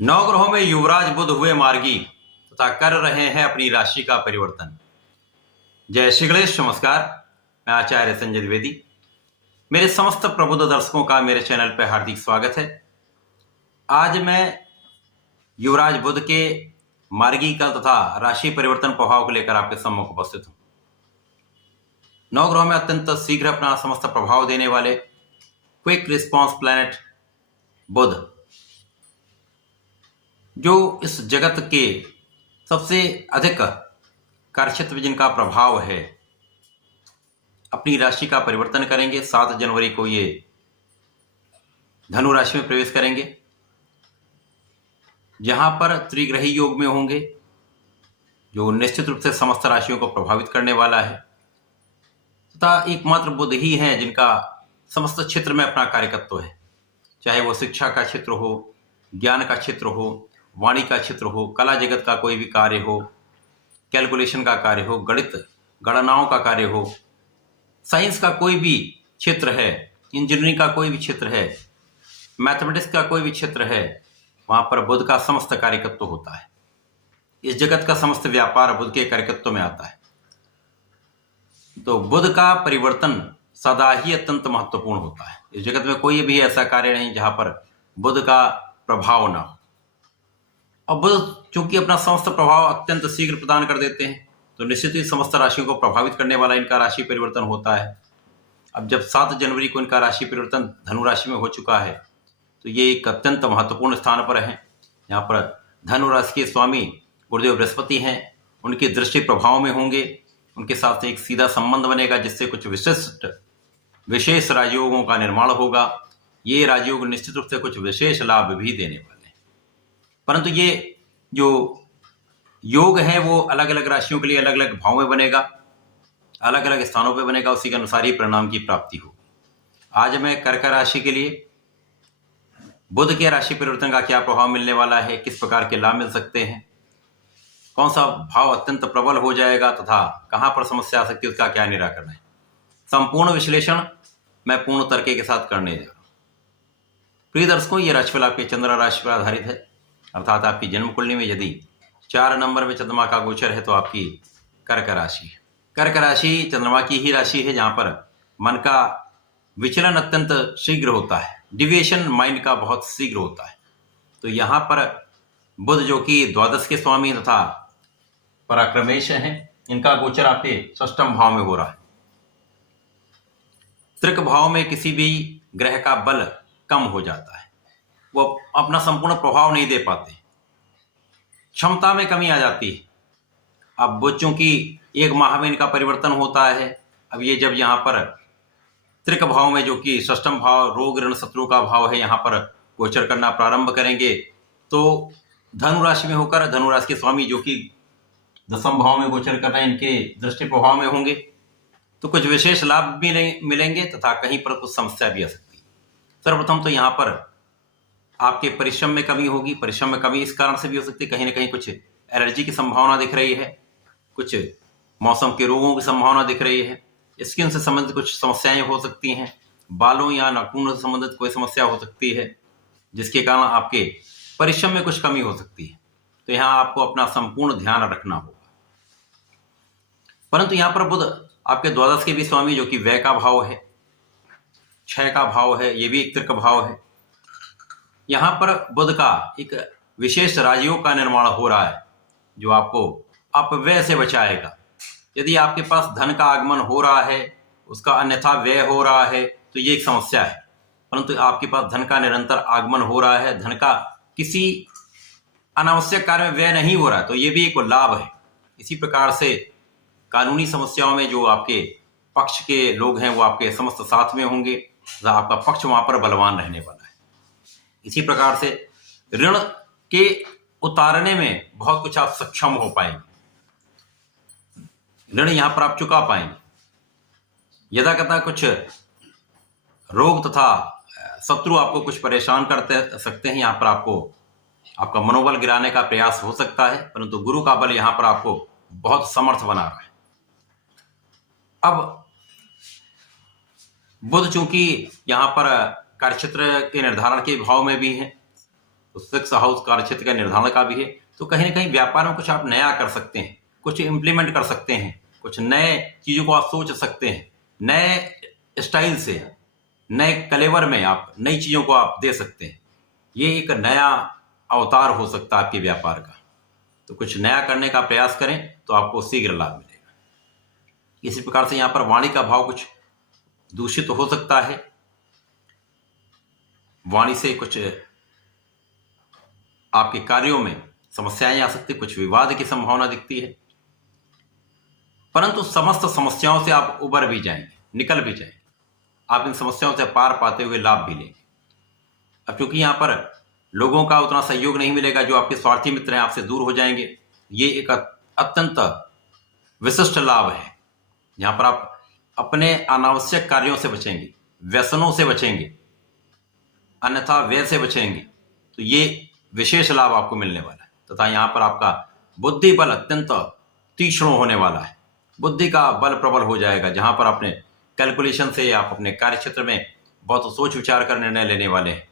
नौ ग्रहों में युवराज बुध हुए मार्गी तथा कर रहे हैं अपनी राशि का परिवर्तन। जय श्री गणेश। नमस्कार, मैं आचार्य संजय द्विवेदी। मेरे समस्त प्रबुद्ध दर्शकों का मेरे चैनल पर हार्दिक स्वागत है। आज मैं युवराज बुध के मार्गी का तथा राशि परिवर्तन प्रभाव को लेकर आपके सम्मुख उपस्थित हूं। नौ ग्रहों में अत्यंत शीघ्र अपना समस्त प्रभाव देने वाले क्विक रिस्पॉन्स प्लैनेट बुध, जो इस जगत के सबसे अधिक कार्यक्षेत्र में जिनका प्रभाव है, अपनी राशि का परिवर्तन करेंगे। 7 जनवरी को ये धनु राशि में प्रवेश करेंगे, जहां पर त्रिग्रही योग में होंगे, जो निश्चित रूप से समस्त राशियों को प्रभावित करने वाला है। तथा एकमात्र बुध ही हैं जिनका समस्त क्षेत्र में अपना कार्यकत्व है, चाहे वो शिक्षा का क्षेत्र हो, ज्ञान का क्षेत्र हो, वाणी का क्षेत्र हो, कला जगत का कोई भी कार्य हो, कैलकुलेशन का कार्य हो, गणित गणनाओं का कार्य हो, साइंस का कोई भी क्षेत्र है, इंजीनियरिंग का कोई भी क्षेत्र है, मैथमेटिक्स का कोई भी क्षेत्र है, वहां पर बुध का समस्त कार्यकत्व होता है। इस जगत का समस्त व्यापार बुध के कार्यकत्व में आता है। तो बुध का परिवर्तन सदा ही अत्यंत महत्वपूर्ण होता है। इस जगत में कोई भी ऐसा कार्य नहीं जहां पर बुध का प्रभाव ना हो। अब बुध चूंकि अपना समस्त प्रभाव अत्यंत शीघ्र प्रदान कर देते हैं, तो निश्चित ही समस्त राशियों को प्रभावित करने वाला इनका राशि परिवर्तन होता है। अब जब 7 जनवरी को इनका राशि परिवर्तन धनु राशि में हो चुका है, तो ये एक अत्यंत महत्वपूर्ण स्थान पर है। यहाँ पर धनु राशि के स्वामी गुरुदेव बृहस्पति हैं, उनकी दृष्टि प्रभाव में होंगे। उनके साथ एक सीधा संबंध बनेगा, जिससे कुछ विशेष राजयोगों का निर्माण होगा। ये राजयोग निश्चित रूप से कुछ विशेष लाभ भी देने वाले हैं। परंतु ये जो योग है वो अलग अलग राशियों के लिए अलग अलग भाव में बनेगा, अलग अलग स्थानों पे बनेगा, उसी के अनुसार ही परिणाम की प्राप्ति होगी। आज मैं कर्क राशि के लिए बुध के राशि परिवर्तन का क्या प्रभाव मिलने वाला है, किस प्रकार के लाभ मिल सकते हैं, कौन सा भाव अत्यंत प्रबल हो जाएगा तथा कहां पर समस्या आ सकती है, उसका क्या निराकरण है, संपूर्ण विश्लेषण मैं पूर्ण तर्क के साथ करने जा रहा हूं। प्रिय दर्शकों, ये राशिफल आपके चंद्र राशि पर आधारित है, अर्थात आपकी जन्म कुंडली में यदि 4 नंबर में चंद्रमा का गोचर है तो आपकी कर्क राशि है। कर्क राशि चंद्रमा की ही राशि है, जहां पर मन का विचलन अत्यंत शीघ्र होता है, डिविएशन माइंड का बहुत शीघ्र होता है। तो यहां पर बुध, जो कि द्वादश के स्वामी तथा पराक्रमेश हैं, इनका गोचर आपके 6ष्ठम भाव में हो रहा है। त्रिक भाव में किसी भी ग्रह का बल कम हो जाता है, वो अपना संपूर्ण प्रभाव नहीं दे पाते, क्षमता में कमी आ जाती है। अब वो चूंकि 1 माह में इनका परिवर्तन होता है, अब ये जब यहाँ पर त्रिक भाव में, जो कि 6ष्ठम भाव रोग ऋण शत्रु का भाव है, यहाँ पर गोचर करना प्रारंभ करेंगे, तो धनु राशि में होकर धनु राशि के स्वामी जो कि 10म भाव में गोचर कर रहे हैं, इनके दृष्टि प्रभाव में होंगे, तो कुछ विशेष लाभ भी मिलेंगे तथा कहीं पर कुछ समस्या भी आ सकती है। सर्वप्रथम तो यहाँ पर आपके परिश्रम में कमी होगी। परिश्रम में कमी इस कारण से भी हो सकती है, कहीं ना कहीं कुछ एलर्जी की संभावना दिख रही है, कुछ मौसम के रोगों की संभावना दिख रही है, स्किन से संबंधित कुछ समस्याएं हो सकती हैं, बालों या नाखूनों से संबंधित कोई समस्या हो सकती है, जिसके कारण आपके परिश्रम में कुछ कमी हो सकती है। तो यहाँ आपको अपना संपूर्ण ध्यान रखना होगा। परंतु यहाँ पर बुध आपके द्वादश के भी स्वामी, जो कि व्यय का भाव है, क्षय का भाव है, ये भी एक त्रिक भाव है। यहां पर बुध का एक विशेष राजयोग का निर्माण हो रहा है, जो आपको अपव्यय से बचाएगा। यदि आपके पास धन का आगमन हो रहा है, उसका अन्यथा व्यय हो रहा है, तो ये एक समस्या है। परंतु आपके पास धन का निरंतर आगमन हो रहा है, धन का किसी अनावश्यक कार्य में व्यय नहीं हो रहा है, तो ये भी एक लाभ है। इसी प्रकार से कानूनी समस्याओं में जो आपके पक्ष के लोग हैं, वो आपके समस्त साथ में होंगे, आपका पक्ष वहां पर बलवान रहने वाला है। इसी प्रकार से ऋण के उतारने में बहुत कुछ आप सक्षम हो पाएंगे, ऋण यहां पर आप चुका पाएंगे। यदा कदा कुछ रोग तथा शत्रु आपको कुछ परेशान करते सकते हैं, यहां पर आपको आपका मनोबल गिराने का प्रयास हो सकता है, परंतु गुरु का बल यहां पर आपको बहुत समर्थ बना रहा है। अब बुध चूंकि यहां पर कार्यक्षेत्र के निर्धारण के भाव में भी है, तो 6 हाउस कार्यक्षेत्र का निर्धारण का भी है। तो कहीं ना कहीं व्यापार में कुछ आप नया कर सकते हैं, कुछ इम्प्लीमेंट कर सकते हैं, कुछ नए चीज़ों को आप सोच सकते हैं, नए स्टाइल से, नए कलेवर में आप नई चीज़ों को आप दे सकते हैं। ये एक नया अवतार हो सकता है आपके व्यापार का। तो कुछ नया करने का प्रयास करें तो आपको शीघ्र लाभ मिलेगा। इसी प्रकार से यहाँ पर वाणी का भाव कुछ दूषित हो सकता है, वाणी से कुछ आपके कार्यों में समस्याएं आ सकती, कुछ विवाद की संभावना दिखती है, परंतु समस्त समस्याओं से आप उबर भी जाएंगे, निकल भी जाएंगे। आप इन समस्याओं से पार पाते हुए लाभ भी लेंगे। अब क्योंकि यहाँ पर लोगों का उतना सहयोग नहीं मिलेगा, जो आपके स्वार्थी मित्र हैं आपसे दूर हो जाएंगे। ये एक अत्यंत विशिष्ट लाभ है। यहाँ पर आप अपने अनावश्यक कार्यों से बचेंगे, व्यसनों से बचेंगे, अन्यथा व्यय से बचेंगे। तो ये विशेष लाभ आपको मिलने वाला है। तथा यहाँ पर आपका बुद्धि बल अत्यंत तीक्ष्ण होने वाला है। बुद्धि का बल प्रबल हो जाएगा, जहाँ पर अपने कैलकुलेशन से आप अपने कार्य क्षेत्र में बहुत सोच विचार कर निर्णय लेने वाले हैं।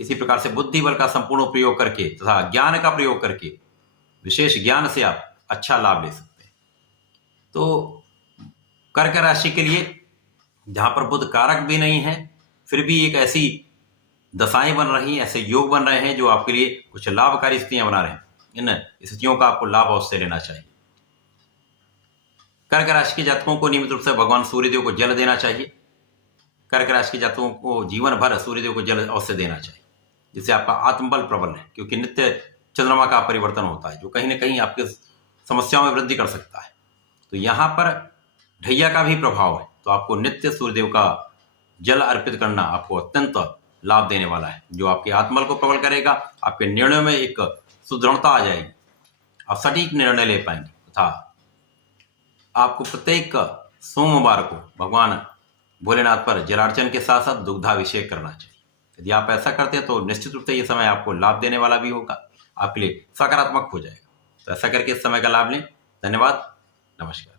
इसी प्रकार से बुद्धि बल का संपूर्ण प्रयोग करके तथा ज्ञान का प्रयोग करके, विशेष ज्ञान से आप अच्छा लाभ ले सकते हैं। तो कर्क राशि के लिए जहाँ पर बुध कारक भी नहीं है, फिर भी एक ऐसी दशाएं बन रही हैं, ऐसे योग बन रहे हैं जो आपके लिए कुछ लाभकारी स्थितियां बना रहे हैं। इन स्थितियों का आपको लाभ अवश्य लेना चाहिए। कर्क राशि के जातकों को नियमित रूप से भगवान सूर्यदेव को जल देना चाहिए। कर्क राशि के जातकों को जीवन भर सूर्यदेव को जल अवश्य देना चाहिए, जिससे आपका आत्मबल प्रबल है। क्योंकि नित्य चंद्रमा का परिवर्तन होता है, जो कहीं ना कहीं आपके समस्याओं में वृद्धि कर सकता है। तो यहाँ पर ढैया का भी प्रभाव है, तो आपको नित्य सूर्यदेव का जल अर्पित करना आपको अत्यंत लाभ देने वाला है, जो आपके आत्मबल को प्रबल करेगा। आपके निर्णयों में एक सुदृढ़ता आ जाएगी, आप सटीक निर्णय ले पाएंगे। तथा आपको प्रत्येक सोमवार को भगवान भोलेनाथ पर जलार्चन के साथ साथ दुग्धाभिषेक करना चाहिए। यदि आप ऐसा करते हैं तो निश्चित रूप से ये समय आपको लाभ देने वाला भी होगा, आपके लिए सकारात्मक हो जाएगा। तो ऐसा करके इस समय का लाभ लें। धन्यवाद, नमस्कार।